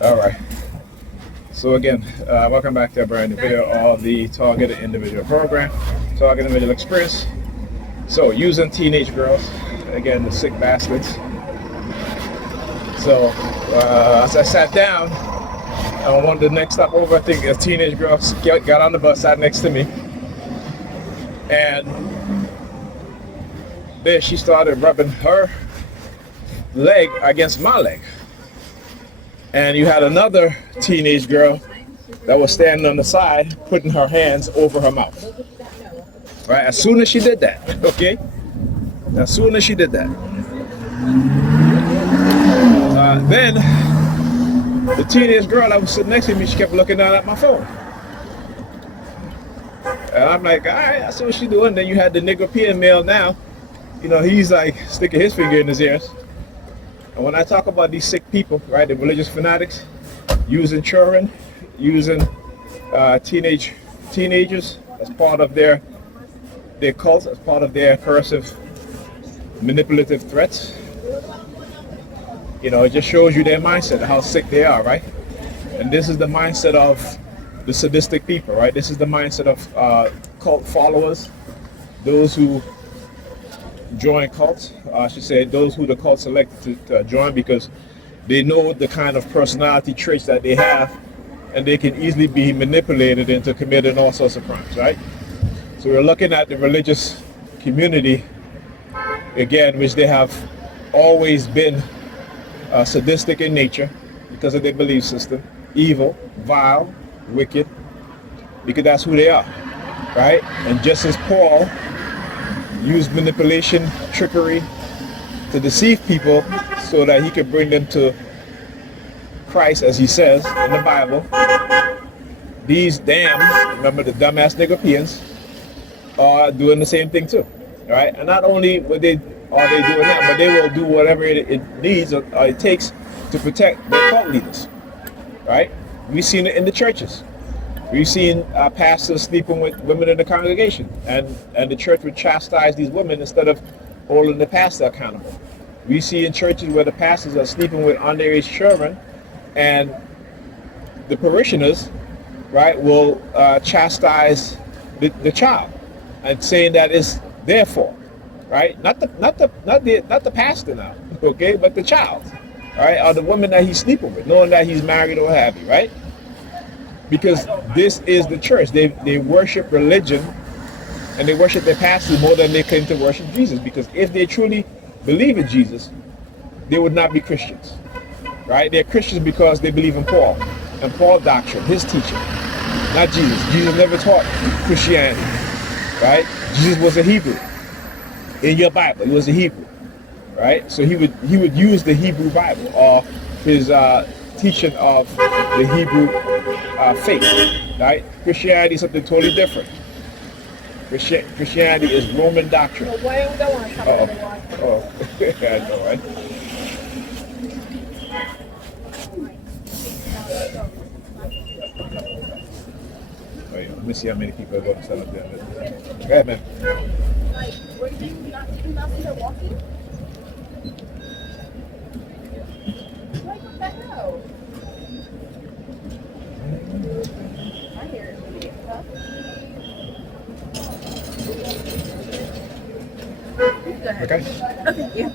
All right. So again, welcome back to a brand new video of the Targeted Individual Program, Targeted Individual Experience. So using teenage girls, again, the sick bastards. So as I sat down, on one of the next stop over, I think a teenage girl got on the bus, sat next to me, and there she started rubbing her leg against my leg. And you had another teenage girl that was standing on the side, putting her hands over her mouth. Right? As soon as she did that, okay? As soon as she did that. Then, the teenage girl that was sitting next to me, she kept looking down at my phone. And I'm like, all right, I see what she's doing. Then you had the nigger peeing male now. You know, he's like sticking his finger in his ears. And when I talk about these sick people, right, the religious fanatics, using children, using teenagers as part of their cult, as part of their coercive, manipulative threats, you know, it just shows you their mindset, how sick they are, right? And this is the mindset of the sadistic people, right? This is the mindset of cult followers, those who join cults, I should say those who the cult selected to join, because they know the kind of personality traits that they have, and they can easily be manipulated into committing all sorts of crimes, right? So we're looking at the religious community, again, which they have always been sadistic in nature because of their belief system, evil, vile, wicked, because that's who they are, right? And just as Paul used manipulation, trickery to deceive people so that he could bring them to Christ, as he says in the Bible, these dams, remember the dumbass niggerpeans, are doing the same thing too, right? And not only are they doing that, but they will do whatever it needs or it takes to protect their cult leaders, right? We've seen it in the churches. We've seen pastors sleeping with women in the congregation, and the church would chastise these women instead of holding the pastor accountable. We see in churches where the pastors are sleeping with underage children, and the parishioners, right, will chastise the child and saying that it's their fault, right? Not the pastor now, okay, but the child, right, or the woman that he's sleeping with, knowing that he's married or what have you, right? Because this is the church. They worship religion and they worship their pastor more than they claim to worship Jesus. Because if they truly believe in Jesus, they would not be Christians, right? They're Christians because they believe in Paul and Paul's doctrine, his teaching, not Jesus. Jesus never taught Christianity, right? Jesus was a Hebrew. In your Bible, he was a Hebrew, right? So he would use the Hebrew Bible or his teaching of the Hebrew faith, right? Christianity is something totally different. Christianity is Roman doctrine. Oh, I know, right? Wait, let me see how many people are going to stand up there. Go ahead, man. Like, were you not see her walking? Like, what the hell? My hair is gonna get puffy. Okay. Okay, yeah.